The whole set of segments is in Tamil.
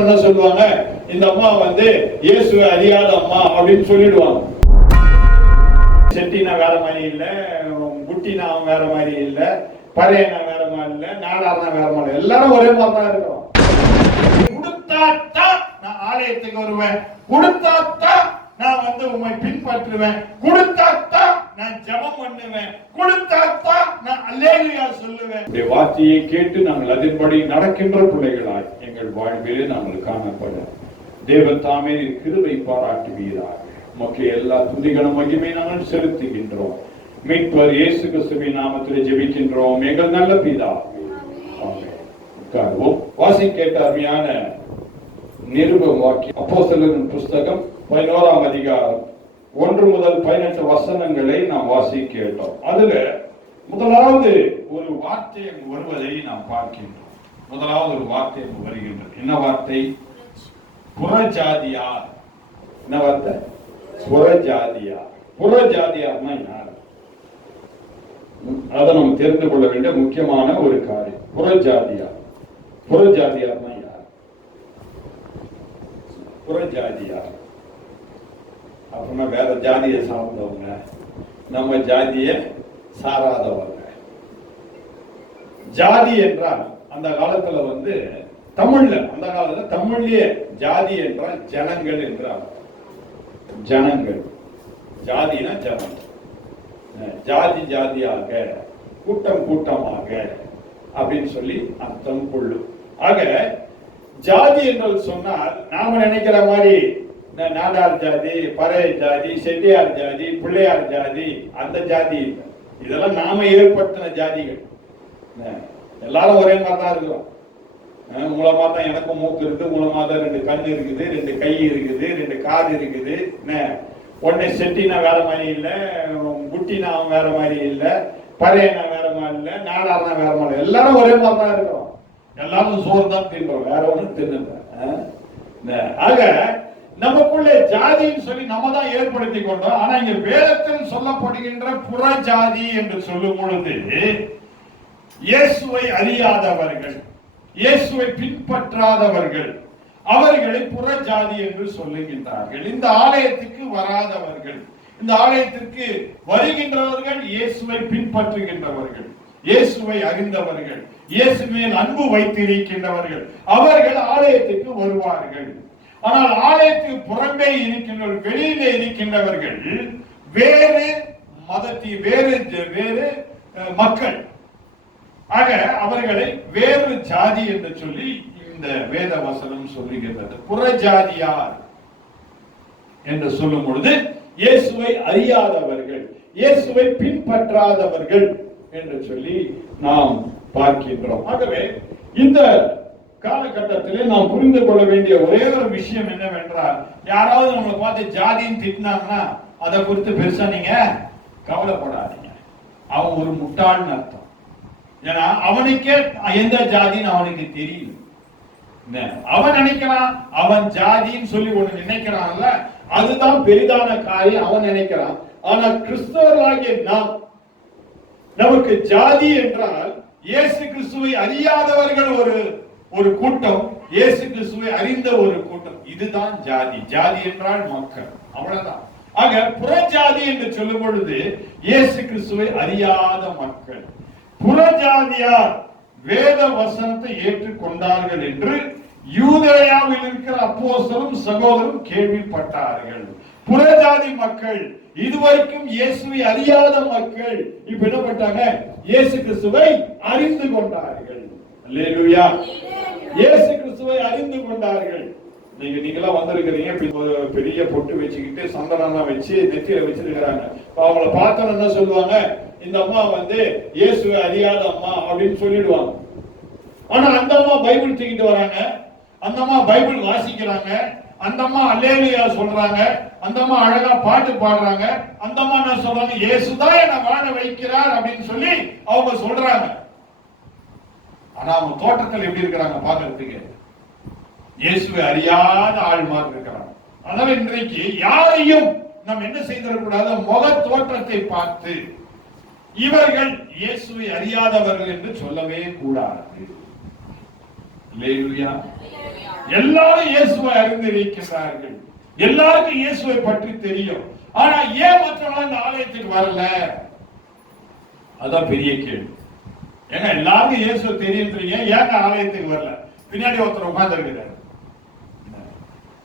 பார்த்தோன்னு என்ன சொல்லுவாங்க. இந்த அம்மா வந்து இயேசுவை அறியாத அம்மா அப்படின்னு சொல்லிடுவாங்க. செட்டினா வேற மாதிரி இல்ல குட்டினா வேற மாதிரி இல்ல பழையனா வேற மாதிரி இல்ல நாடார்னா வேற மாதிரி எல்லாரும் ஒரே மாதிரி தான் இருக்கிறோம். கொடுத்தாத்தான் நான் ஆலயத்துக்கு வருவேன். கொடுத்தாத்தான் நான் வந்து உண்மை பின்பற்றுவேன். கொடுத்தாத்தான் நான் ஜெபம் பண்ணுவேன். கொடுத்தாத்தான் நான் அல்லேலுயா சொல்லுவேன். இந்த வார்த்தையை கேட்டு நாங்கள் அதன்படி நடக்கின்ற பிள்ளைகளாய் எங்கள் வாழ்விலே நாங்கள் காணப்படும். தேவன் தாமே கிருவை பாராட்டுவீராக. உமக்கு எல்லா துதிகளும் மகிமை நாங்கள் செலுத்துகின்றோம். மீட்பர் இயேசு கிறிஸ்துவின் நாமத்தில் ஜெபிக்கின்றோம். எங்கள் நல்ல பிதா. உட்கார்வோம். வாசி கேட்ட அருமையான நிருப வாக்கியம். அப்போஸ்தலரின் புஸ்தகம் பதினோராம் அதிகாரம் ஒன்று முதல் பதினெட்டு வசனங்களை நாம் வாசிக்க கேட்டோம் அதுல முதலாவது ஒரு வார்த்தை அங்கு வருவதை நாம் பார்க்கின்றோம். முதலாவது ஒரு வார்த்தை அங்கு வருகின்றது. என்ன வார்த்தை? புறஜாதியார். என்ன வார்த்தை? புறஜாதியார். புறஜாதியார்னா யார்? அதை நம்ம தெரிந்து கொள்ள வேண்டிய முக்கியமான ஒரு காரியம். புறஜாதியார். புறஜாதியார்னா யார்? புறஜாதியார். அப்படின்னா வேற ஜாதியை சார்ந்தவங்க நம்ம ஜாதியை சாராதவங்க. ஜாதி என்றால் அந்த காலத்துல வந்து தமிழ்ல அந்த காலத்துல தமிழ்லயே ஜாதி என்றால் ஜனங்கள் என்றால். ஜனங்கள். ஜாதினா ஜனம். ஜாதி ஜாதியாக கூட்டம் கூட்டமாக அப்படின்னு சொல்லி அர்த்தம் கொள்ளும். ஆக ஜாதி என்று சொன்னால் நாம நினைக்கிற மாதிரி நாடார் ஜாதி பறைய ஜாதி செட்டியார் ஜாதி பிள்ளையார் ஜாதி அந்த ஜாதி இல்லை. இதெல்லாம் நாம ஏற்படுத்தின ஜாதிகள். எல்லாரும் ஒரே மாதிரி தான் இருக்கிறோம் அஹ் தான் எனக்கும் மூக்கு இருக்கு உங்களை தான் ரெண்டு கண் இருக்குது ரெண்டு கை இருக்குது ரெண்டு காது இருக்குது. என்ன? ஒன்னு செட்டினா வேற மாதிரி இல்லை குட்டினா அவன் வேற மாதிரி இல்லை பறையனா வேற மாதிரி இல்லை நாடார்னா வேற மாதிரி எல்லாரும் ஒரே மாதிரி தான் இருக்கிறோம். எல்லாரும் சோறு தான் தின்றோம் வேற ஒன்றும் தின்னு ஆக நமக்குள்ளே ஜாதின்னு சொல்லி நம்ம தான் ஏற்படுத்தி கொண்டோம். ஆனா இங்க வேதத்தில் சொல்லப்படுகின்ற புற ஜாதி என்று சொல்லும் பொழுது இயேசுவை அறியாதவர்கள் இயேசுவை பின்பற்றாதவர்கள் அவர்களை புறஜாதி என்று சொல்லுகின்றார்கள். இந்த ஆலயத்துக்கு வராதவர்கள் இந்த ஆலயத்திற்கு வருகின்றவர்கள் இயேசுவை பின்பற்றுகின்றவர்கள் இயேசுவை அறிந்தவர்கள் இயேசுவின் அன்பு வைத்திருக்கின்றவர்கள் அவர்கள் ஆலயத்துக்கு வருவார்கள். ஆனால் ஆலயத்துக்கு புறம்பே இருக்கின்ற வெளியிலே இருக்கின்றவர்கள் வேறு மதத்தை வேறு வேறு அஹ், மக்கள். ஆக அவர்களை வேறு ஜாதி என்று சொல்லி இந்த வேத வசனம் சொல்லுகின்றது. புறஜாதியார் என்று சொல்லும் பொழுது இயேசுவை அறியாதவர்கள் இயேசுவை பின்பற்றாதவர்கள் என்று சொல்லி நாம் பார்க்கின்றோம். ஆகவே இந்த காலகட்டத்திலே நாம் புரிந்து கொள்ள வேண்டிய ஒரே ஒரு விஷயம் என்னவென்றால் யாராவது நம்மளை பார்த்து ஜாதின்னு திட்டினாங்கன்னா அதை குறித்து பெருசா நீங்க கவலைப்படாதீங்க. அவன் ஒரு முட்டாள்னு அர்த்தம். ஏன்னா அவனுக்கே எந்த ஜாதின்னு அவனுக்கு தெரியல என்ன? அவன் நினைக்கிறான் அவன் ஜாதின்னு சொல்லி ஒண்ணு நினைக்கிறான்ல அதுதான் பெரிதான காரியம் அவன் நினைக்கிறான். ஆனா கிறிஸ்தவர்களாகிய நாம் நமக்கு ஜாதி என்றால் இயேசு கிறிஸ்துவை அறியாதவர்கள் ஒரு ஒரு கூட்டம் இயேசு கிறிஸ்துவை அறிந்த ஒரு கூட்டம். இதுதான் ஜாதி. ஜாதி என்றால் மக்கள். அவ்வளவுதான். ஆக புறஜாதி என்று சொல்லும் பொழுது இயேசு கிறிஸ்துவை அறியாத மக்கள். புறஜாதியார் வேத வசனத்தை ஏற்றுக்கொண்டார்கள் என்று யூதரையாவில் இருக்கிற அப்போஸ்தலரும் சகோதரும் கேள்விப்பட்டார்கள். புறஜாதி மக்கள் இதுவரைக்கும் இயேசுவை அறியாத மக்கள் இப்ப என்ன பண்ணாங்க இயேசு கிறிஸ்துவை அறிந்து கொண்டார்கள். இயேசு கிறிஸ்துவை அறிந்து கொண்டார்கள். நீங்க நீங்களா வந்திருக்கிறீங்க. பெரிய பொட்டு வச்சுக்கிட்டு சந்தனம் வச்சு நெத்தியில வச்சிருக்கிறாங்க. இப்ப அவங்கள பார்த்தோன்னு என்ன சொல்லுவாங்க? இந்த அம்மா வந்து இயேசு அறியாத அம்மா அப்படின்னு சொல்லிடுவாங்க. ஆனா அந்த அம்மா பைபிள் தூக்கிட்டு வராங்க. அந்த அம்மா பைபிள் வாசிக்கிறாங்க. அந்த அம்மா அல்லேலியா சொல்றாங்க. அந்த அம்மா அழகா பாட்டு பாடுறாங்க. அந்த அம்மா என்ன சொல்றாங்க? இயேசுதான் என்னை வாழ வைக்கிறார் அப்படின்னு சொல்லி அவங்க சொல்றாங்க. ஆனா அவங்க தோட்டத்தில் எப்படி இருக்கிறாங்க பாக்குறதுக்கு இயேசுவை அறியாத ஆள் மாதிரி இருக்கிறாங்க. அதனால இன்றைக்கு யாரையும் நாம் என்ன செய்திடக்கூடாது? முக தோற்றத்தை பார்த்து இவர்கள் இயேசுவை அறியாதவர்கள் என்று சொல்லவே கூடாது. எல்லாரும் இயேசுவை அறிந்திருக்கிறார்கள். எல்லாருக்கும் இயேசுவை பற்றி தெரியும். ஆனா ஏன் மற்றவங்க இந்த ஆலயத்துக்கு வரல? அதான் பெரிய கேள்வி. ஏங்க எல்லாருக்கும் இயேசு தெரியுன்றீங்க. ஏங்க ஆலயத்துக்கு வரல? பின்னாடி ஒருத்தர் உட்கார்ந்துருக்கிறார்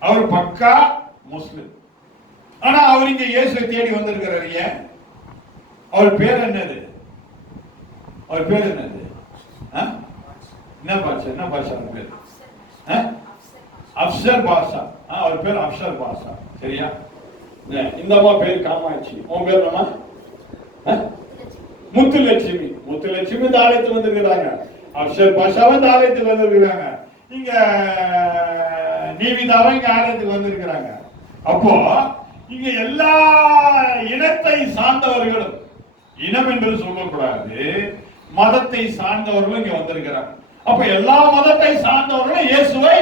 அவர் பக்கா முஸ்லிம். ஆனா அவர் இங்க இயேசுவை தேடி வந்திருக்கிறாரு. ஏன்? அவர் பேர் என்னது? அவர் பேர் என்னது? ஆ? என்ன பாஷா? என்ன பாஷா அவர் பேர்? ஆ? அப்சர் பாஷா. ஆ, அவர் பேர் அப்சர் பாஷா. சரியா? இந்த இந்த அம்மா பேர் காமாட்சி. உன் பேர் என்னமா ஆ? முத்துலட்சுமி. முத்துலட்சுமி இந்த ஆலயத்துக்கு வந்திருக்கிறாங்க. அப்சர் பாஷாவும் இந்த ஆலயத்துக்கு வந்திருக்கிறாங்க. இங்க நீவிதாவும் இங்க ஆலயத்துக்கு வந்திருக்கிறாங்க. அப்போ இங்க எல்லா இனத்தை சார்ந்தவர்களும் இனம் என்று சொல்லக்கூடாது மதத்தை சார்ந்தவர்களும் இங்க வந்திருக்கிறாங்க. அப்ப எல்லா மதத்தை சார்ந்தவர்களும் இயேசுவை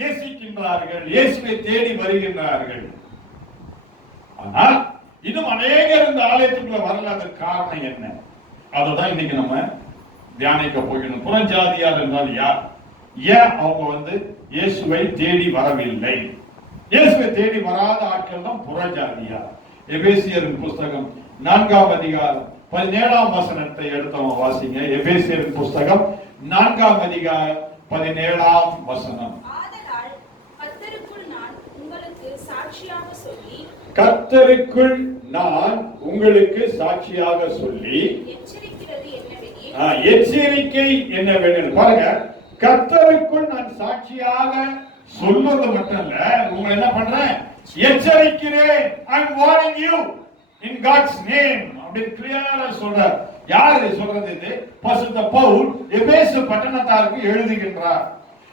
நேசிக்கின்றார்கள் இயேசுவை தேடி வருகின்றார்கள். ஆனால் இன்னும் அநேகர் இந்த ஆலயத்துக்குள்ள வரல அதற்கு காரணம் என்ன? அதுதான் இன்னைக்கு நம்ம தியானிக்க போகிறோம். புறஜாதியார் என்றால் யார்? ஏன் அவங்க வந்து இயேசுவை தேடி வரவில்லை? இயேசுவை தேடி வராத ஆட்கள் தான் புறஜாதியார். எபேசியரின் புஸ்தகம் நான்காம் அதிகாரம் பதினேழாம் வசனத்தை எடுத்தவங்க வாசிங்க. எபேசியரின் புஸ்தகம் நான்காம் அதிகாரம் பதினேழாம் வசனம். கர்த்தருக்குள் நான் உங்களுக்கு சாட்சியாக சொல்லி என்னவெனில் எச்சரிக்கை என்ன வேணும் பாருங்க கர்த்தருக்குள் நான் சாட்சியாக சொல்றது மட்டும் இல்ல உங்களை என்ன பண்றேன்? எச்சரிக்கிறேன். I warning you in God's name அப்படி கிளியரா சொல்றார். யார் இது சொல்றது இது? பசுத்த பவுல் எபேசு பட்டணத்தாருக்கு எழுதுகின்றார்.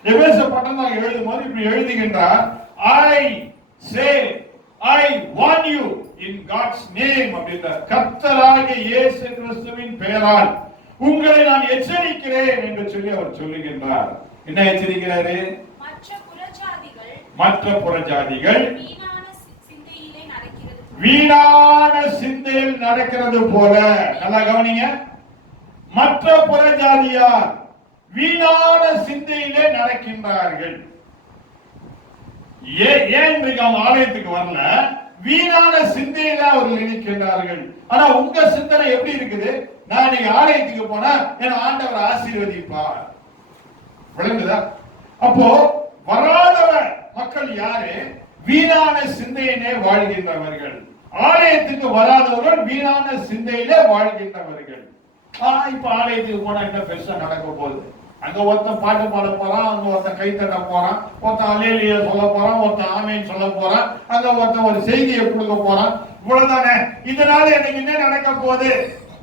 எபேசு பட்டணத்தார் எழுதும் போது இப்படி எழுதுகின்றார் I say I warn you in God's name அப்படின்றார் கர்த்தராகிய இயேசு கிறிஸ்துவின் பெயரால் உங்களை நான் எச்சரிக்கிறேன் என்று சொல்லி அவர் சொல்லுகின்றார். என்ன எச்சரிக்கிறாரு? மற்ற புறஜாதிகள் வீணான சிந்தையில் நடக்கிறது போல. நல்லா கவனிங்க. மற்ற புறஜாதியார் வீணான சிந்தையிலே நடக்கின்றார்கள். ஏன் ஏன் இன்றைக்கு அவங்க ஆலயத்துக்கு வரல? வீணான சிந்தையில அவர்கள் நினைக்கின்றார்கள். ஆனா உங்க சிந்தனை எப்படி இருக்குது? நான் நீங்க ஆலயத்துக்கு போனா என் ஆண்டவர் ஆசீர்வதிப்பார். விளங்குதா? அப்போ வராதவர் மக்கள் யாரு? வீணான சிந்தையினே வாழ்கின்றவர்கள். ஆலயத்துக்கு வராதவர்கள் வீணான சிந்தையிலே வாழ்கின்றவர்கள். ஆ இப்ப ஆலயத்துக்கு போனா என்ன பெருசா நடக்க போகுது? அங்க ஒருத்தன் பாட்டு பாட போறான் அங்க ஒருத்தன் கை தட்ட போறான் ஒருத்தன் அலேலிய சொல்ல போறான் ஒருத்தன் ஆமைன்னு சொல்ல போறான் அங்க ஒருத்தன் ஒரு செய்தியை கொடுக்க போறான். இவ்வளவுதானே? இதனால எனக்கு என்ன நடக்க போகுது?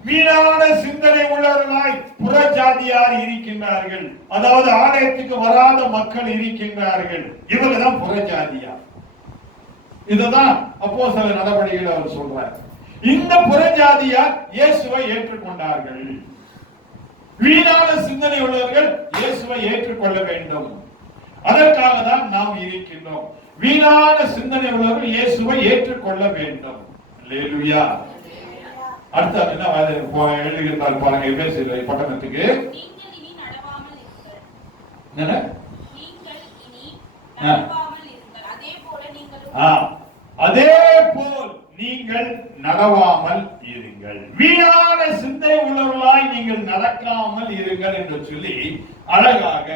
வீணான சிந்தனை உள்ளவர்களாய் புறஜாதியார் இருக்கின்றார்கள். அதாவது ஆலயத்துக்கு வராத மக்கள் இருக்கின்றார்கள். இவங்க தான் புறஜாதியார். இதுதான் அப்போ சில நடவடிக்கைகள் அவர் சொல்றார். இந்த புறஜாதியார் இயேசுவை ஏற்றுக்கொண்டார்கள். வீணான சிந்தனை உள்ளவர்கள் இயேசுவை ஏற்றுக்கொள்ள வேண்டும். அதற்காக தான் நாம் இருக்கின்றோம். வீணான சிந்தனை உள்ளவர்கள் இயேசுவை ஏற்றுக்கொள்ள வேண்டும். அல்லேலூயா அடுத்து அது என்ன? எழுதுகின்றார் பாருங்க எபேசியர் பட்டணத்துக்கு. அதே போல நீங்கள் நடவாமல் இருங்கள். வீணான சிந்தை உள்ளவர்களாய் நீங்கள் நடக்காமல் இருங்கள் என்று சொல்லி அழகாக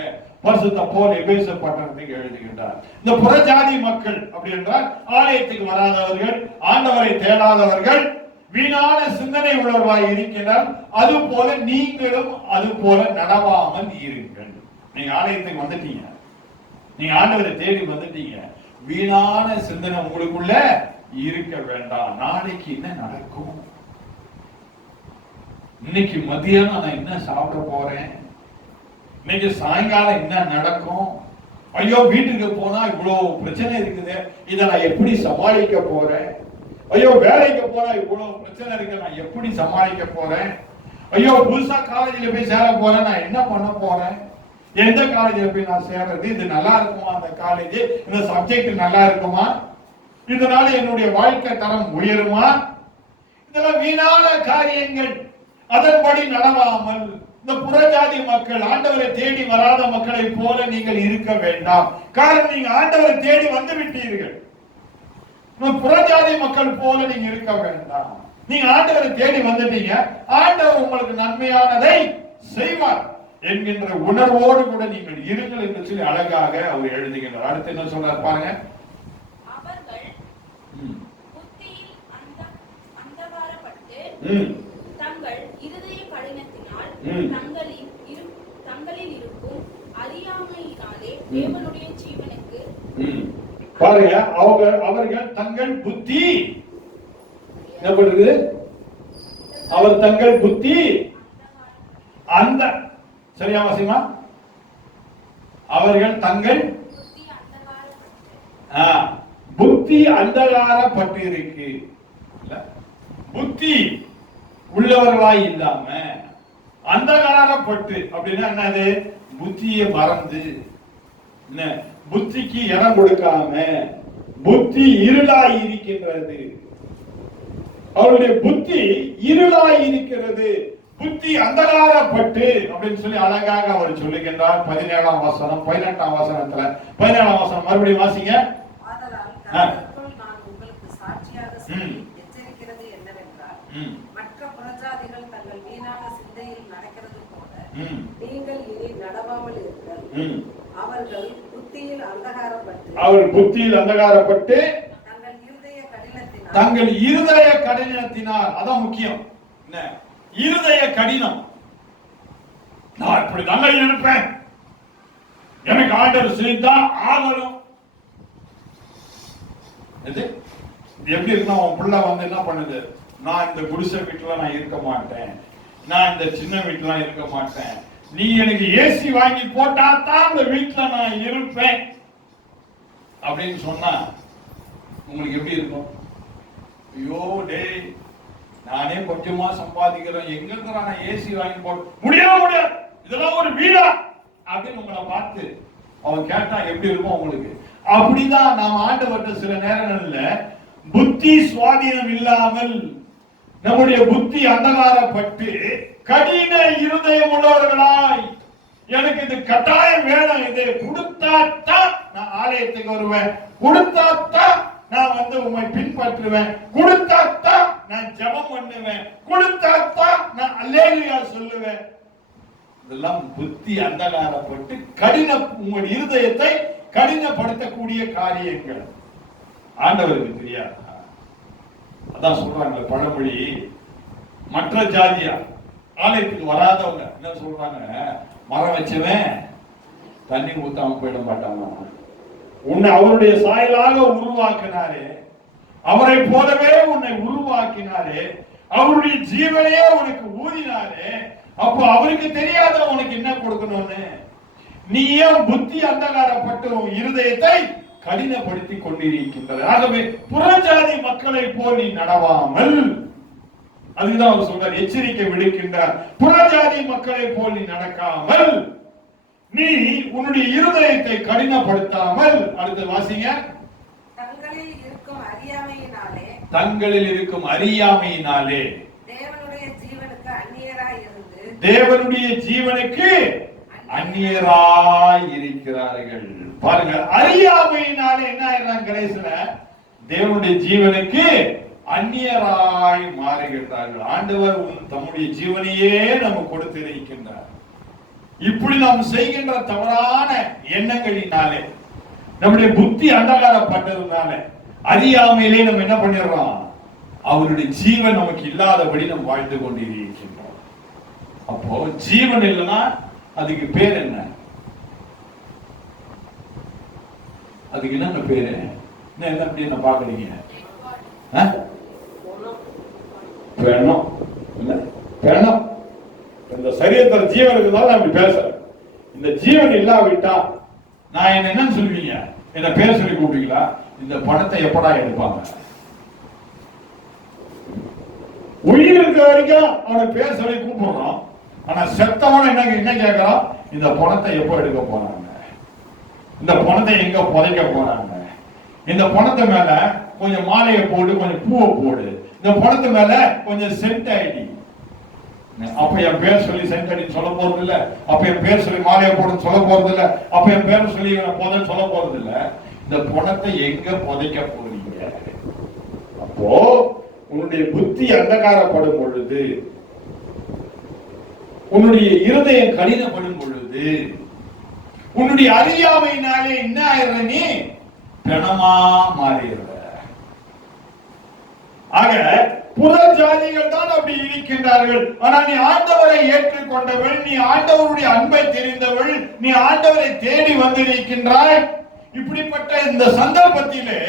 பரிசுத்த போல் எபேச பட்டணத்துக்கு எழுதுகின்றார். இந்த புறஜாதி மக்கள் அப்படி என்றால் ஆலயத்துக்கு வராதவர்கள் ஆண்டவரை தேடாதவர்கள் வீணான சிந்தனை உள்ளவர்களாய் இருக்கின்றார் அது போல நீங்களும் அது போல நடவாமல் இருங்கள். நீங்க ஆலயத்துக்கு வந்துட்டீங்க. நீங்க ஆண்டவரை தேடி வந்துட்டீங்க. வீணான சிந்தனை உங்களுக்குள்ள இருக்க வேண்டாம். நாளைக்கு என்ன நடக்கும்? இன்னைக்கு மதியானம் நான் என்ன சாப்பிட போறேன்? இன்னைக்கு சாயங்காலம் என்ன நடக்கும்? ஐயோ வீட்டுக்கு போனா இவ்வளவு பிரச்சனை இருக்குது. இதை நான் எப்படி சமாளிக்க போறேன்? ஐயோ வேலைக்கு போனா இவ்வளவு பிரச்சனை இருக்கு. நான் எப்படி சமாளிக்க போறேன்? ஐயோ புதுசா காலேஜில் போய் சேர போறேன். நான் என்ன பண்ண போறேன்? எந்த காலேஜில் போய் நான் சேர்றது? இது நல்லா இருக்குமா அந்த காலேஜ் இந்த சப்ஜெக்ட் நல்லா இருக்குமா? இதனால என்னுடைய வாழ்க்கை தரம் உயருமா? இதெல்லாம் வீணான காரியங்கள். அதன்படி நடவாமல் இந்த புறஜாதி மக்கள் ஆண்டவரை தேடி வராத மக்களை போல நீங்கள் இருக்க வேண்டாம். காரணம் நீங்க ஆண்டவரை தேடி வந்து விட்டீர்கள். புறஜாதி மக்கள் போல நீங்க இருக்க வேண்டாம். நீங்க ஆண்டவரை தேடி வந்துட்டீங்க. ஆண்டவர் உங்களுக்கு நன்மையானதை செய்வார் என்கின்ற உணர்வோடு கூட நீங்கள் இருங்கள் என்று சொல்லி அழகாக அவர் எழுதுகின்றார். அடுத்து என்ன சொல்றார் பாருங்க அவர்கள் ம். புத்தியில் அந்த அந்தகாரப்பட்டு ம். தங்கள் இருதய கடினத்தினால் இரு தங்களில் இருக்கும் அறியாமையினாலே தேவனுடைய ஜீவனுக்கு. பாருங்க அவங்க அவர்கள் தங்கள் புத்தி. என்ன பண்ணுது அவர் தங்கள் புத்தி. அந்த சரியா வாசிமா? அவர்கள் தங்கள் புத்தி அந்தகாரப்பட்டு ஆ, புத்தி அந்தகாரப்பட்டு இருக்கு இல்ல? புத்தி உள்ளவர்களாய் இல்லாம அந்தகாரப்பட்டு அப்படின்னா என்னது? புத்தியை மறந்து. என்ன? புத்திக்கு இடம் கொடுக்காம புத்தி இருளாய் இருக்கின்றது. அவருடைய புத்தி இருளாய் இருக்கிறது. புத்தி அந்தகாரப்பட்டு அப்படின்னு சொல்லி அழகாக அவர் சொல்லுகின்றார். பதினேழாம் வசனம் பதினெட்டாம் வசனத்துல. பதினேழாம் வசனம் மறுபடியும் வாசிங்க ஆதலால் ஆ. கர்த்தருக்குள் நான் உங்களுக்கு சாட்சியாக சொல்லி ம். எச்சரிக்கிறது என்னவென்றால் ம், மற்ற புறஜாதிகள் தங்கள் வீணான சிந்தையில் நடக்கிறது போல ம், நீங்கள் இனி நடவாமல் இருங்கள் ம். அவர்கள் புத்தியில் அந்தகாரப்பட்டு அவர் புத்தியில் அந்தகாரப்பட்டு தங்கள் இருதய கடினத்தினால். அதான் முக்கியம். என்ன? இருதய கடினம். நான் இப்படி தாங்க இருப்பேன் எனக்கு ஆண்டவர் செய்தா ஆகணும். இது? எப்படி இருக்குன்னா உன் பிள்ளை வந்து என்ன பண்ணுது? நான் இந்த குடிசை வீட்டுல நான் இருக்க மாட்டேன். நான் இந்த சின்ன வீட்டுல இருக்க மாட்டேன். நீ எனக்கு ஏசி வாங்கி போட்டா தான் இந்த வீட்டுல நான் இருப்பேன். அப்படின்னு சொன்னா உங்களுக்கு எப்படி இருக்கும்? ஐயோ டேய் நானே கொஞ்சமா சம்பாதிக்கிறேன். எங்க இருந்து நான் ஏசி வாங்கி போட. முடியாது முடியாது? இதெல்லாம் ஒரு வீடா? அப்படின்னு உங்களை பார்த்து அவன் கேட்டா எப்படி இருக்கும் உங்களுக்கு? அப்படிதான் நாம் ஆண்டவர்கிட்ட சில நேரங்கள்ல புத்தி சுவாதீனம் இல்லாமல் நம்முடைய புத்தி அந்தகாரப்பட்டு கடின இருதயம் உள்ளவர்களாய் எனக்கு இது கட்டாயம் வேணும். இதை கொடுத்தாத்தான் நான் ஆலயத்துக்கு வருவேன். கொடுத்தாத்தான் நான் வந்து உண்மை பின்பற்றுவேன். கொடுத்தாத்தான் நான் ஜெபம் பண்ணுவேன். கொடுத்தாத்தான் நான் அல்லேலியா சொல்லுவேன். இதெல்லாம் புத்தி அந்தகாரப்பட்டு கடின உங்கள் இருதயத்தை கடினப்படுத்தக்கூடிய காரியங்கள். ஆண்டவருக்கு தெரியாதா? அதான் சொல்றாங்க பழமொழி. மற்ற ஜாதியா? ஆலயத்துக்கு வராதவங்க. என்ன சொல்றாங்க? மரம் வச்சவன் தண்ணி ஊத்தாம போயிட மாட்டாங்க உன்னை அவருடைய சாயலாக உருவாக்கினாரே. அவரை போலவே உன்னை உருவாக்கினாரே. அவருடைய ஜீவனையே உனக்கு ஊதினாரே. அப்போ அவருக்கு தெரியாத உனக்கு என்ன கொடுக்கணும்னு? நீ ஏன் புத்தி அந்தகாரப்பட்டு உன் இருதயத்தை கடினப்படுத்தி கொண்டிருக்கின்றது? ஆகவே புறஜாதி மக்களை போல் நீ நடவாமல். அதுதான் அவர் சொல்றார் எச்சரிக்கை விடுக்கின்றார். புறஜாதி மக்களை போல் நீ நடக்காமல். நீ உன்னுடைய இருதயத்தை கடினப்படுத்தாமல் அடுத்து வாசிங்க. தங்களில் இருக்கும் அறியாமையினாலே தங்களில் இருக்கும் அறியாமையினாலே. தேவனுடைய ஜீவனுக்கு அந்நியராய் இருந்து தேவனுடைய ஜீவனுக்கு அந்நியராய் இருக்கிறார்கள். பாருங்க அறியாமையினாலே என்ன ஆயிடுறாங்க கடைசியில? தேவனுடைய ஜீவனுக்கு அந்நியராய் மாறுகின்றார்கள். ஆண்டவர் தம்முடைய ஜீவனையே நம்ம கொடுத்திருக்கின்றார். இப்படி நாம் செய்கின்ற தவறான எண்ணங்களினாலே நம்முடைய புத்தி அண்டகாரப்பட்டதுனால அறியாமையிலே நம்ம என்ன பண்ணிடுறோம்? அவருடைய ஜீவன் நமக்கு இல்லாதபடி நம்ம வாழ்ந்து கொண்டிருக்கின்றோம் அப்போ ஜீவன் இல்லைன்னா அதுக்கு பேர் என்ன? அதுக்கு என்னென்ன பேரு? என்ன என்ன அப்படி என்ன பாக்குறீங்க ஆ? பெணம் இல்ல? பெணம் இந்த சரீரத்தில் ஜீவன் இருக்கிறதால அப்படி இப்படி பேசுறேன் இந்த ஜீவன் இல்லாவிட்டா நான் என்ன என்னன்னு சொல்லுவீங்க? என்ன பேர் சொல்லி கூப்பிட்டீங்களா இந்த பணத்தை எப்படா எடுப்பாங்க? உயிர் இருக்கிற வரைக்கும் அவனை பேர் சொல்லி கூப்பிடுறோம். ஆனா செத்தவன என்ன என்ன கேட்கிறான் இந்த பணத்தை எப்போ எடுக்க போறாங்க? இந்த பணத்தை எங்க புதைக்க போறாங்க? இந்த பணத்தை மேல கொஞ்சம் மாலையை போடு கொஞ்சம் பூவை போடு. இந்த பணத்து மேல கொஞ்சம் சென்ட் ஐடி. அப்ப என் பேர் சொல்லி சென்டடின்னு சொல்ல போறது இல்ல அப்ப என் பேர் சொல்லி மாலையை போடுன்னு சொல்ல போறது இல்ல அப்ப என் பேர் சொல்லி போதன்னு சொல்ல போறது இல்ல இந்த பணத்தை எங்க புதைக்க போறீங்க? அப்போ உன்னுடைய புத்தி அந்தகாரப்படும் பொழுது உன்னுடைய இருதயம் கடினப்படும் பொழுது உன்னுடைய அறியாமையினாலே என்ன ஆயிடுற நீ? பிணமா மாறிடுற. ஆக புற ஜாதிகள் தான் அப்படி இருக்கின்றார்கள். ஆனா நீ ஆண்டவரை ஏற்றுக்கொண்டவள் நீ ஆண்டவருடைய அன்பை தெரிந்தவள் நீ ஆண்டவரை தேடி வந்திருக்கின்றாய். இப்படிப்பட்ட இந்த சந்தர்ப்பத்திலே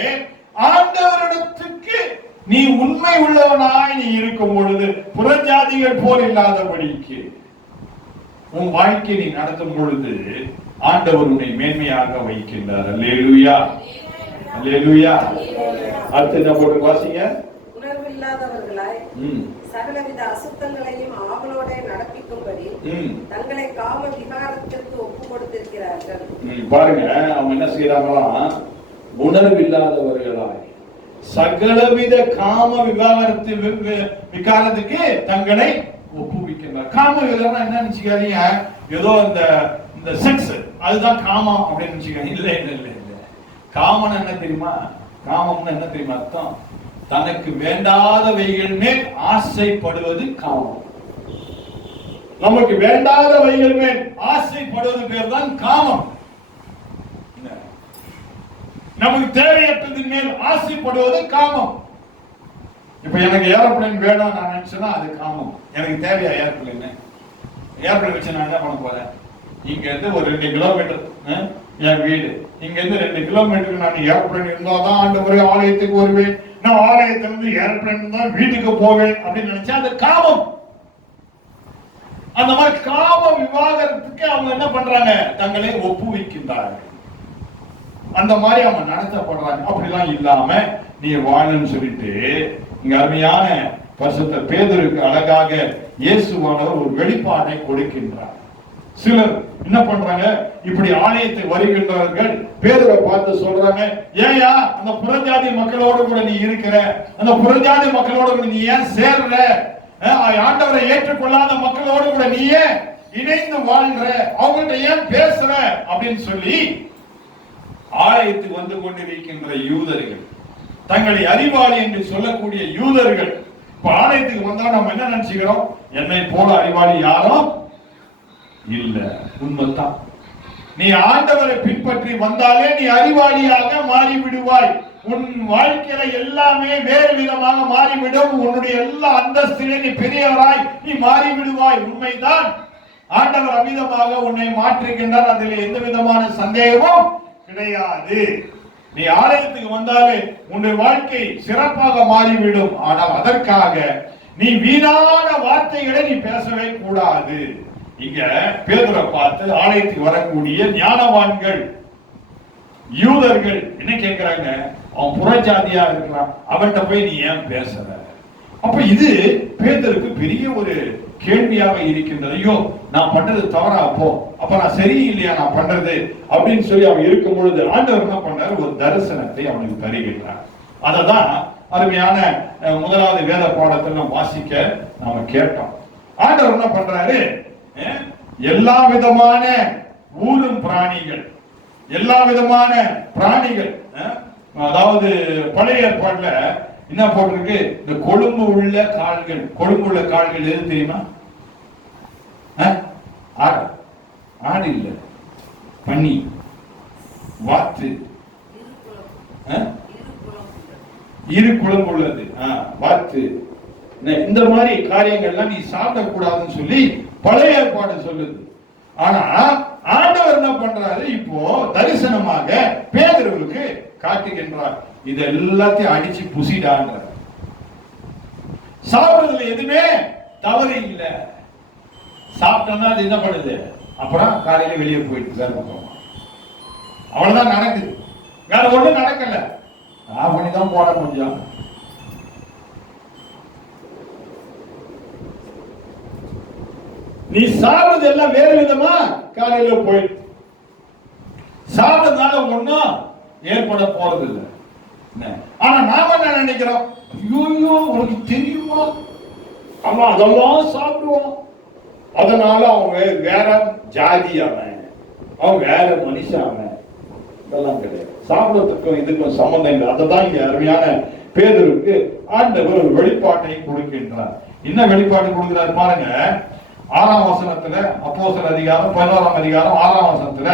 ஆண்டவரிடத்துக்கு நீ உண்மை உள்ளவனாய் நீ இருக்கும் பொழுது புறஜாதிகள் போல் இல்லாதபடிக்கு உன் வாழ்க்கை நீ நடத்தும் பொழுது ஆண்டவர் உன்னை மேன்மையாக வைக்கின்றார். அல்லேலுயா. அல்லேலுயா. அடுத்து என்ன போட்டு வாசிங்க உணர்வில்லாதவர்களாய் ம் சகலவித அசுத்தங்களையும் ஆவலோட நடப்பிக்கும்படி தங்களை காம விகாரத்திற்கு ஒப்பு கொடுத்திருக்கிறார்கள் பாருங்க அவங்க என்ன செய்யறாங்களாம் உணர்வில்லாதவர்களாய். சகலவித காம விவாகரத்து விகாரத்துக்கு தங்களை ஒப்புவிக்கின்றார் காம விகாரம் என்ன நினைச்சுக்காதீங்க? ஏதோ இந்த இந்த செக்ஸ் அதுதான் காமம் அப்படின்னு நினைச்சுக்காங்க இல்ல இல்ல இல்ல இல்ல. காமம் என்ன தெரியுமா? காமம்னு என்ன தெரியுமா அர்த்தம்? தனக்கு வேண்டாதவைகள் மேல் ஆசைப்படுவது காமம். நமக்கு வேண்டாதவைகள் மேல் ஆசைப்படுவது பேர் தான் காமம் நமக்கு தேவையற்றதின் மேல் ஆசைப்படுவது காமம். இப்ப எனக்கு ஏரோப்ளைன் வேணும் நான் நினைச்சேன்னா அது காமம். எனக்கு தேவையா ஏரோப்ளைன் ஏரோப்ளைன் வச்சு நான் என்ன பண்ண போறேன்? இங்க இருந்து ஒரு ரெண்டு கிலோமீட்டர் என் வீடு. இங்க இருந்து ரெண்டு கிலோமீட்டருக்கு நான் ஏரோப்ளேன் இருந்தாதான் ஆண்டு முறை ஆலயத்துக்கு வருவேன். நான் ஆலயத்திலிருந்து ஏரோப்ளேன் தான் வீட்டுக்கு போவேன் அப்படின்னு நினைச்சா அது காமம். அந்த மாதிரி காம விவாகரத்துக்கு அவங்க என்ன பண்றாங்க? தங்களை ஒப்புவிக்கின்றார்கள். அந்த மாதிரி அவங்க நடத்தப்படுறாங்க. அப்படிலாம் இல்லாம நீ வாழணும்னு சொல்லிட்டு இங்க அருமையான பரிசுத்த பேதருக்கு அழகாக இயேசுவானவர் ஒரு வெளிப்பாட்டை கொடுக்கின்றார். சிலர் என்ன பண்றாங்க? இப்படி ஆலயத்தை வருகின்றவர்கள் பேதுரை பார்த்து சொல்றாங்க ஏயா அந்த புறஜாதி மக்களோடு கூட நீ இருக்கிற அந்த புறஜாதி மக்களோடு கூட நீ ஏன் சேர்ற? ஆண்டவரை ஏற்றுக்கொள்ளாத மக்களோடு கூட நீ ஏன் இணைந்து வாழ்ற? அவங்கள்ட்ட ஏன் பேசுற? அப்படின்னு சொல்லி ஆலயத்துக்கு வந்து கொண்டிருக்கின்ற யூதர்கள் தங்களை அறிவாளி என்று சொல்லக்கூடிய யூதர்கள் இப்ப ஆலயத்துக்கு வந்தா நம்ம என்ன நினைச்சுக்கிறோம்? என்னை போல அறிவாளி யாரும் இல்ல. உண்மைதான். நீ ஆண்டவரை பின்பற்றி வந்தாலே நீ அறிவாளியாக மாறி விடுவாய் உன் வாழ்க்கையில எல்லாமே வேறு விதமாக மாறிவிடும். உன்னுடைய எல்லா அந்தஸ்திலே நீ பெரியவராய் நீ மாறி விடுவாய் உண்மைதான். ஆண்டவர் அமிதமாக உன்னை மாற்றுகின்றார். அதில் எந்த விதமான சந்தேகமும் கிடையாது. நீ ஆலயத்துக்கு வந்தாலே உன்னுடைய வாழ்க்கை சிறப்பாக மாறிவிடும். ஆனால் அதற்காக நீ வீணான வார்த்தைகளை நீ பேசவே கூடாது. இங்க பேதுரை பார்த்து ஆலயத்துக்கு வரக்கூடிய ஞானவான்கள் யூதர்கள் என்ன கேட்கிறாங்க அவன் புறஜாதியா இருக்கிறான். அவன்கிட்ட போய் நீ ஏன் பேசுற? அப்ப இது பேதருக்கு பெரிய ஒரு கேள்வியாக இருக்கின்றது. ஐயோ நான் பண்றது தவறா அப்போ அப்ப நான் சரியில்லையா நான் பண்றது? அப்படின்னு சொல்லி அவன் இருக்கும் பொழுது ஆண்டவர் என்ன பண்ணாரு? ஒரு தரிசனத்தை அவனுக்கு தருகின்றார். அததான் அருமையான முதலாவது வேத பாடத்தில் வாசிக்க நாம கேட்டோம். ஆண்டவர் என்ன பண்றாரு? எல்லா விதமான ஊரும் பிராணிகள். எல்லா விதமான பிராணிகள் அதாவது பழைய ஏற்பாடுல என்ன போட்டிருக்கு? இந்த கொழும்பு உள்ள கால்கள் கொழும்பு உள்ள கால்கள் எது தெரியுமா? ஆடு. ஆடு இல்ல. பன்னி. வாத்து. இரு குழம்பு உள்ளது. வாத்து. இந்த மாதிரி காரியங்கள்லாம் நீ சாப்பிடக்கூடாதுன்னு சொல்லி பழைய ஏற்பாடு சொல்லுது. ஆனா ஆண்டவர் என்ன பண்றாரு? இப்போ தரிசனமாக பேதர்களுக்கு காட்டுகின்றார். இது எல்லாத்தையும் அடிச்சு புசிடான்றார். சாப்பிடுறதுல எதுவுமே தவறு இல்லை. சாப்பிட்டோம்னா அது என்ன பண்ணுது? அப்புறம் காலையில வெளியே போயிட்டு சார் அவ்வளவுதான் நடக்குது. வேற ஒண்ணும் நடக்கல. ஆஃப் பண்ணி தான் போட முடியும். நீ சாப்பிடுறது எல்லாம் வேறு விதமா? காலையில போய். சாப்பிட்டதுனால ஒன்றும் ஏற்பட போறது இல்லை ஆனா நாம என்ன நினைக்கிறோம்? ஐயோ உனக்கு தெரியுமா? அவன் அதெல்லாம் சாப்பிடுவான். அதனால அவன் வேற ஜாதி அவன். அவன் வேற மனுஷன் அவன். இதெல்லாம் கிடையாது. சாப்பிடத்துக்கும் இதுக்கும் சம்பந்தம் இல்லை. அதை தான் இங்க அருமையான பேதருக்கு ஆண்டவர் ஒரு வெளிப்பாட்டை கொடுக்கின்றார். என்ன வெளிப்பாடு கொடுக்கிறார் பாருங்க. ஆறாம் வசனத்துல அப்போசல் அதிகாரம் பதினோராம் அதிகாரம் ஆறாம் வசனத்துல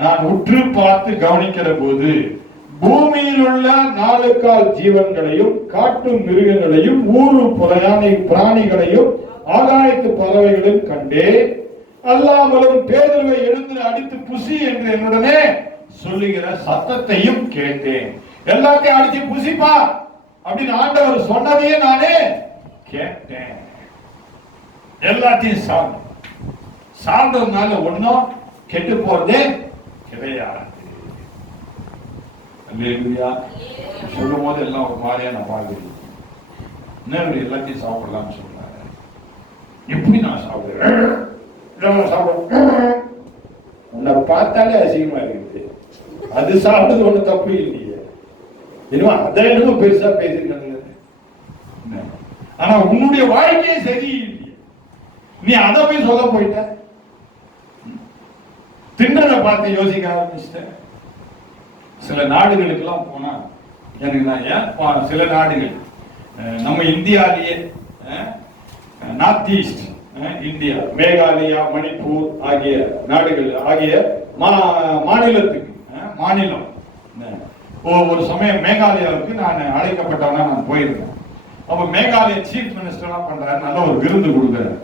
நான் உற்று பார்த்து கவனிக்கிற போது பூமியில் உள்ள நாலு கால் ஜீவன்களையும் காட்டு மிருகங்களையும் ஊரு புறாணி பிராணிகளையும் ஆகாயத்து பறவைகளையும் கண்டே அல்லாமலும் பேரவை எழுந்து அடித்து புசி என்று என்னுடனே சொல்லுகிற சத்தத்தையும் கேட்டேன். எல்லாத்தையும் அடிச்சு புசிப்பா அப்படின்னு ஆண்டவர் சொன்னதையே நானே கேட்டேன். எல்லாத்தையும் சாப்பிடு சார்ந்ததுனால ஒண்ணும் கெட்டு போறதே கிடையாது. சொல்லும் போது எல்லாம் ஒரு மாதிரியா நான் பார்க்கிறேன் என்ன எல்லாத்தையும் சாப்பிடலாம்னு சொல்றாங்க எப்படி நான் சாப்பிடுறேன் சாப்பிடுறேன் உன்னை பார்த்தாலே அசிங்கமா இருக்குது. அது சாப்பிட்டது ஒண்ணு தப்பு இல்லையே. என்னவோ அதை என்னமோ பெருசா பேசிருக்காங்க ஆனா உன்னுடைய வாழ்க்கையே சரியில்லை. நீ அதை போய் சொல்ல போயிட்ட? தின்றதை பார்த்து யோசிக்க ஆரம்பிச்சிட்ட. சில நாடுகளுக்கெல்லாம் போனா எனக்கு நான் ஏன் சில நாடுகள் நம்ம இந்தியாலேயே north east India Meghalaya Manipur ஆகிய நாடுகள் ஆகிய மா- மாநிலத்துக்கு மாநிலம் ஒரு சமயம் மேகாலயாவுக்கு நான் அழைக்கப்பட்டவனா நான் போயிருந்தேன். அப்போ மேகாலய சீஃப் மினிஸ்டர்லாம் பண்றாரு நல்ல ஒரு விருந்து கொடுக்குறாரு.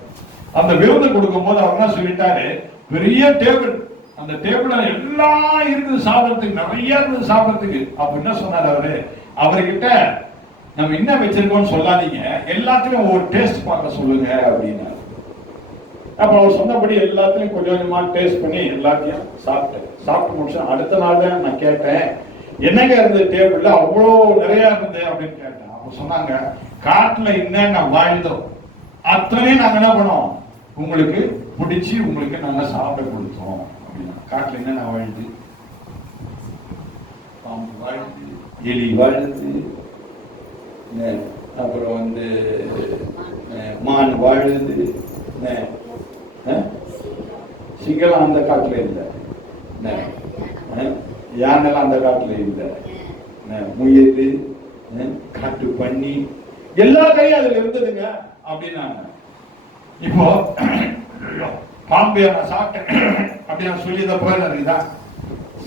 அந்த விருந்து கொடுக்கும்போது அவர் என்ன சொல்லிட்டாரு? பெரிய டேபிள் அந்த டேபிள்ல எல்லாம் இருக்குது சாப்பிடறதுக்கு நிறைய இருக்குது சாப்பிடறதுக்கு. அப்ப என்ன சொன்னார் அவரு? அவர்கிட்ட நம்ம என்ன வச்சிருக்கோம்னு சொல்லாதீங்க. எல்லாத்துலயும் ஒரு டேஸ்ட் பார்க்க சொல்லுங்க அப்படின்னாரு. அப்ப அவர் சொன்னபடி எல்லாத்துலயும் கொஞ்சம் கொஞ்சமா டேஸ்ட் பண்ணி எல்லாத்தையும் சாப்பிட்டேன். சாப்பிட்டு முடிச்சேன் அடுத்த நாள் தான் நான் கேட்டேன் என்னங்க இருந்தது டேபிள்ல அவ்வளோ நிறைய இருந்தது அப்படின்னு கேட்டேன். அவங்க சொன்னாங்க காட்டுல என்னென்ன வாழ்ந்தோம் அத்தனையும் நாங்க என்ன பண்ணோம்? உங்களுக்கு பிடிச்சி உங்களுக்கு நாங்க சாப்பிட கொடுத்தோம். அப்படின்னா காட்டுல என்னென்ன வாழ்ந்து? பாம்பு வாழ்ந்து எலி வாழ்ந்து அப்புறம் வந்து மான் வாழுது சிங்கலாம் அந்த காட்டுல இல்லை. யானைலாம் அந்த காட்டுல இல்லை. முயல் காட்டு பண்ணி எல்லா கையும் அதுல இருந்ததுங்க அப்படின்னாங்க. இப்போ ஐயோ, பாம்பு நான் சாப்பிட்டேன். அப்படி நான் சொல்லி தான் போயிடலாம் இருக்குதா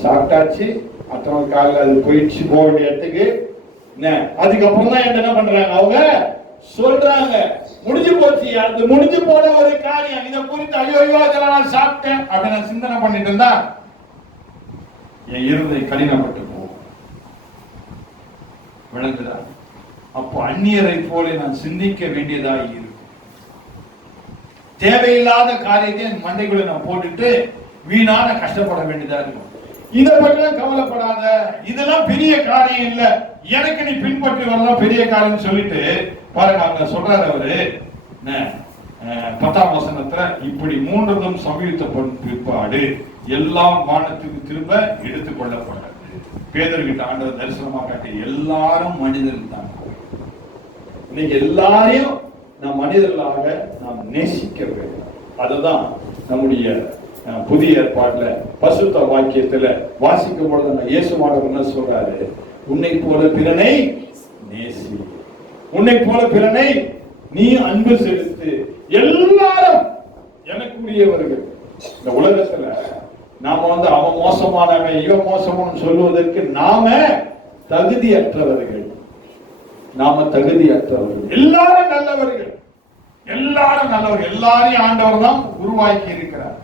சாப்பிட்டாச்சு அத்தனை காலில் அது போயிடுச்சு போக வேண்டிய இடத்துக்கு. அதுக்கப்புறம் தான் என்ன பண்றாங்க அவங்க? சொல்றாங்க. முடிஞ்சு போச்சு அது முடிஞ்சு போன ஒரு காரியம். இதை குறித்து ஐயோ ஐயோ அதெல்லாம் நான் சாப்பிட்டேன் அப்படி நான் சிந்தனை பண்ணிட்டு இருந்தா என் இருதை கடினப்பட்டு போகும். விளங்குதா? அப்போ அந்நியரை போல நான் சிந்திக்க வேண்டியதாக இருக்கும் தேவையில்லாத காரியத்தை என் மண்டைக்குள்ள நான் போட்டுட்டு வீணான கஷ்டப்பட வேண்டியதா இருக்கும். இதை பற்றிலாம் கவலைப்படாத. இதெல்லாம் பெரிய காரியம் இல்ல. எனக்கு நீ பின்பற்றி வரலாம் பெரிய காரியம் சொல்லிட்டு பாருங்க அவங்க சொல்றாரு அவரு. பத்தாம் வசனத்துல இப்படி மூன்றதும் சமீபத்த பிற்பாடு எல்லாம் வானத்துக்கு திரும்ப எடுத்துக் கொள்ளப்பட்டது. பேதர்கிட்ட ஆண்டவர் தரிசனமா காட்டி எல்லாரும் மனிதர்கள் தான். இன்னைக்கு எல்லாரையும் நாம் மனிதர்களாக நாம் நேசிக்க வேண்டும். அதுதான் நம்முடைய புதிய ஏற்பாட்டில் பசுத்த வாக்கியத்துல வாசிக்கும் பொழுது நம்ம இயேசுமாக என்ன சொல்றாரு? உன்னை போல பிறனை நேசி. உன்னை போல பிறனை நீ அன்பு செலுத்து. எல்லாரும் எனக்குரியவர்கள். இந்த உலகத்துல நாம வந்து அவன் மோசமானவன் இவன் மோசமானு சொல்லுவதற்கு நாம தகுதியற்றவர்கள். நாம தகுதியற்றவர்கள். எல்லாரும் நல்லவர்கள். எல்லாரும் நல்லவர். எல்லாரையும் ஆண்டவர் தான் உருவாக்கி இருக்கிறார்.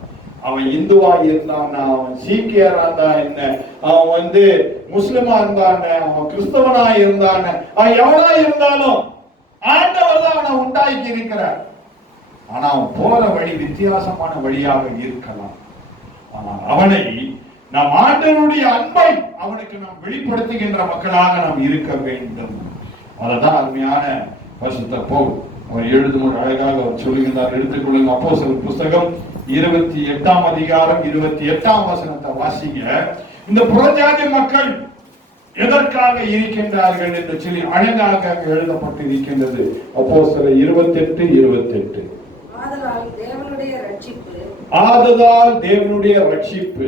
அவன் இந்துவா இருந்தான் அவன் சீக்கியரா இருந்தா என்ன? அவன் வந்து முஸ்லிமா இருந்தான அவன் கிறிஸ்தவனா இருந்தான அவன் எவனா இருந்தாலும் ஆண்டவர் தான் அவனை உண்டாக்கி இருக்கிறார். ஆனா அவன் போற வழி வித்தியாசமான வழியாக இருக்கலாம். ஆனால் அவனை நாம் ஆண்டவருடைய அன்பை அவனுக்கு நாம் வெளிப்படுத்துகின்ற மக்களாக நாம் இருக்க வேண்டும். அததான் அருமையான பசுத்த போகும் அவர் எழுதும் ஒரு அழகாக அவர் சொல்லுகிறார் எடுத்துக்கொள்ளுங்க. அப்போ புஸ்தகம் இருபத்தி எட்டாம் அதிகாரம் இருபத்தி எட்டாம் வசனத்தை வாசிங்க. இந்த புறஜாதி மக்கள் எதற்காக இருக்கின்றார்கள் என்று சொல்லி அழகாக எழுதப்பட்டு இருக்கின்றது அப்போ சில இருபத்தி எட்டு இருபத்தி எட்டு ஆதலால் ஆததால் தேவனுடைய ரட்சிப்பு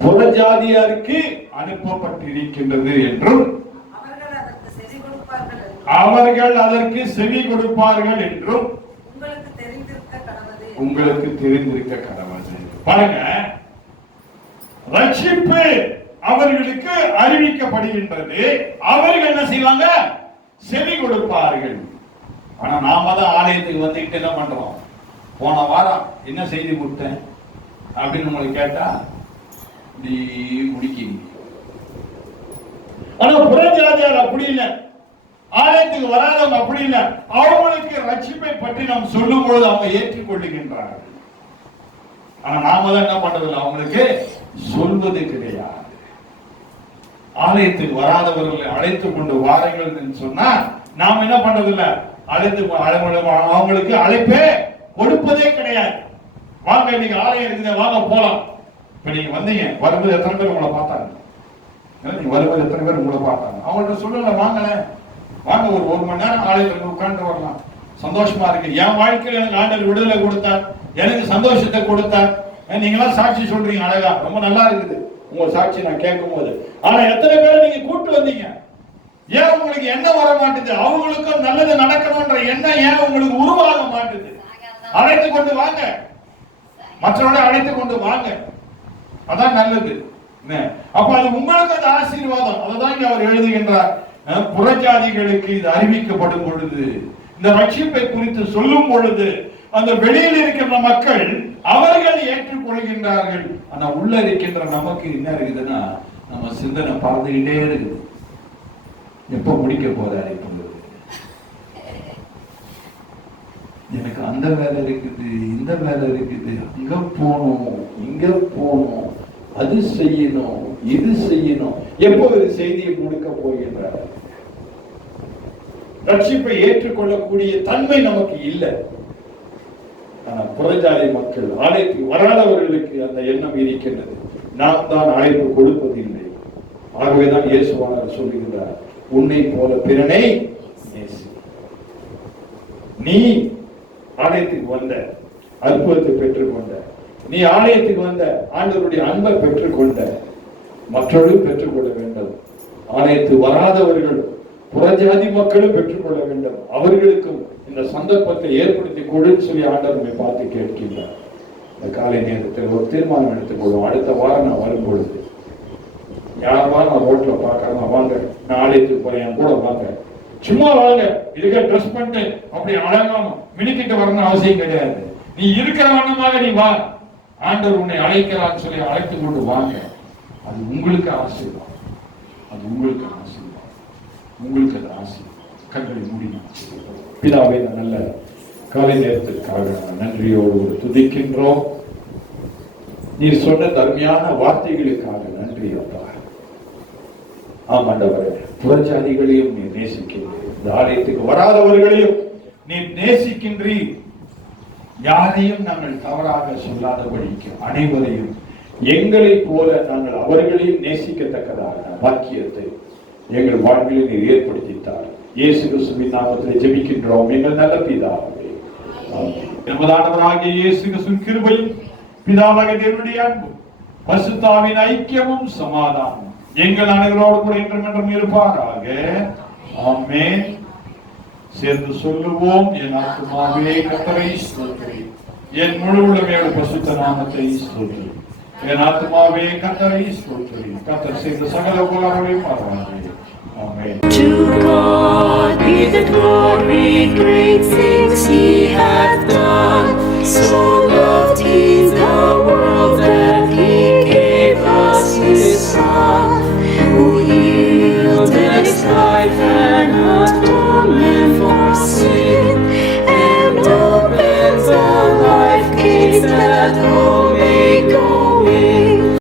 புறஜாதியாருக்கு அனுப்பப்பட்டிருக்கின்றது என்றும் அவர்கள் அதற்கு செவி கொடுப்பார்கள் என்றும் அவர்கள் அதற்கு செவி கொடுப்பார்கள் என்றும் உங்களுக்கு தெரிந்திருக்க கடவுது உங்களுக்கு தெரிந்திருக்க கடவுள். பாருங்க. ரட்சிப்பு அவர்களுக்கு அறிவிக்கப்படுகின்றது. அவர்கள் என்ன செய்வாங்க? செவி கொடுப்பார்கள். ஆனா நாம தான் ஆலயத்துக்கு வந்துக்கிட்டு என்ன பண்றோம்? போன வாரம் என்ன செய்தி கொடுத்தேன்? அப்படின்னு உங்களுக்கு கேட்டா நீ முடிக்கிறீங்க ஆனா புறஜாதியார் அப்படி இல்லை ஆலயத்துக்கு வராதவங்க அப்படி இல்லை. அவங்களுக்கு ரட்சிப்பை பற்றி நாம் சொல்லும் பொழுது அவங்க ஏற்றுக்கொள்ளுகின்றார்கள். ஆனா நாம தான் என்ன பண்றதில்லை? அவங்களுக்கு சொல்வது கிடையாது. ஆலயத்துக்கு வராதவர்களை அழைத்து கொண்டு வாருங்கள் சொன்னா நாம் என்ன பண்றதில்ல? அழைத்து அழைத்து- அவங்களுக்கு அழைப்பே கொடுப்பதே கிடையாது. வாங்க இன்னைக்கு ஆலயம் இருக்குது வாங்க போலாம். இப்ப நீங்க வந்தீங்க வரும்போது எத்தனை பேர் உங்களை பார்த்தாங்க? நீங்க வரும்போது எத்தனை பேர் உங்களை பார்த்தாங்க? அவங்கள்ட்ட சொல்லல வாங்கல வாங்க ஒரு ஒரு மணி நேரம் ஆலயத்தில் உட்காந்து வரலாம். சந்தோஷமா இருக்கு. என் வாழ்க்கையில் எனக்கு ஆண்டவர் விடுதலை கொடுத்தார். எனக்கு சந்தோஷத்தை கொடுத்தார். நீங்களாம் சாட்சி சொல்றீங்க அழகா. ரொம்ப நல்லா இருக்குது. உங்க சாட்சி நான் கேட்கும் போது ஆனா எத்தனை பேரை நீங்க கூட்டு வந்தீங்க? ஏன் உங்களுக்கு என்ன வர மாட்டேது? அவங்களுக்கும் நல்லது நடக்கணும்ன்ற எண்ணம் ஏன் உங்களுக்கு உருவாக மாட்டுது? அழைத்து கொண்டு வாங்க. மற்றவரை அழைத்து கொண்டு வாங்க. அதான் நல்லது. அப்ப அது உங்களுக்கு அது ஆசீர்வாதம். அதுதான் இங்க அவர் எழுதுகின்றார். புறஜாதிகளுக்கு இது அறிவிக்கப்படும் பொழுது இந்த ரட்சிப்பை குறித்து சொல்லும் பொழுது அந்த வெளியில் இருக்கின்ற மக்கள் அவர்கள் ஏற்றுக்கொள்கின்றார்கள். ஆனா உள்ள இருக்கின்ற நமக்கு என்ன இருக்குதுன்னா நம்ம சிந்தனை பறந்துகிட்டே இருக்குது. எப்ப முடிக்க போறாரு எனக்கு அந்த வேலை இருக்குது இந்த வேலை இருக்குது. அங்க போகணும் இங்க போகணும் அது செய்யணும் இது செய்யணும். எப்போ ஒரு செய்தியை முடுக்க போகின்றார்? ரட்சிப்பை ஏற்றுக்கொள்ளக்கூடிய தன்மை நமக்கு இல்லை. ஆனா புறஞ்சாலை மக்கள் ஆலயத்துக்கு வராதவர்களுக்கு அந்த எண்ணம் இருக்கின்றது. நாம் தான் அழைப்பு கொடுப்பதில்லை. ஆகவேதான் இயேசுவானவர் சொல்லுகிறார் உன்னை போல பிறனை நீ ஆலயத்துக்கு வந்த அற்புதத்தை பெற்றுக்கொண்ட நீ ஆலயத்துக்கு வந்த ஆண்டவருடைய அன்பை பெற்றுக்கொண்ட மற்றவர்கள் பெற்றுக்கொள்ள வேண்டும். ஆலயத்து வராதவர்கள் புறஜாதி மக்களும் பெற்றுக்கொள்ள வேண்டும். அவர்களுக்கும் இந்த சந்தர்ப்பத்தை ஏற்படுத்தி கொடுன்னு சொல்லி ஆண்டவர் நம்மை பார்த்து கேட்கின்றார். இந்த காலை நேரத்தில் ஒரு தீர்மானம் எடுத்துக்கொள்வோம். அடுத்த வாரம் நான் வரும் பொழுது நான் ரோட்ல பார்க்கறேன். வாங்க. நான் ஆலயத்துக்கு போறேன். என் கூட வாங்க. சும்மா வாங்க. இதுக்கு ட்ரெஸ் பண்ணிட்டு அப்படி அழகாம மினுக்கிட்டு வரணும்னு அவசியம் கிடையாது. நீ இருக்கிற வண்ணமாக நீ வா. ஆண்டவர் உன்னை அழைக்கிறான்னு சொல்லி அழைத்து கொண்டு வாங்க. அது உங்களுக்கு ஆசீர்வாதம். அது உங்களுக்கு ஆசீர்வாதம். உங்களுக்கு அது ஆசீர்வாதம். கண்களை மூடினா பிதாவை நல்ல காலை நேரத்திற்காக நன்றியோடு ஒரு துதிக்கின்றோம். நீர் சொன்ன தர்மையான வார்த்தைகளுக்காக நன்றி அப்பா. ஆமாண்டவரே புறஜாதிகளையும் நீர் நேசிக்கின்றீர். இந்த ஆலயத்துக்கு வராதவர்களையும் நீர் நேசிக்கின்றீர். யாரையும் நாங்கள் தவறாக சொல்லாதபடிக்கு அனைவரையும் எங்களைப் போல நாங்கள் அவர்களையும் நேசிக்கத்தக்கதாக பாக்கியத்தை எங்கள் வாழ்வில் நீர் ஏற்படுத்தித்தார். இயேசு கிறிஸ்துவின் நாமத்தில் ஜெபிக்கின்றோம். எங்கள் நல்ல பிதாவே. நமதானவராகிய இயேசு கிறிஸ்துவின் கிருபையும் பிதாவாக தேவனுடைய அன்பு பசுத்தாவின் ஐக்கியமும் சமாதானம் எங்கள் அனைவரோடு கூட என்றும் என்றும் இருப்பாராக. ஆமென். சேர்ந்து சொல்லுவோம் என் ஆத்மாவே கத்தரை ஸ்தோத்திரேன் என் முழு உள்ளமையோட பசுத்த நாமத்தை ஸ்தோத்திரேன் என் ஆத்மாவே கத்தரை ஸ்தோத்திரேன் கத்தர் செய்த சகல உலகங்களையும் மறவாதே So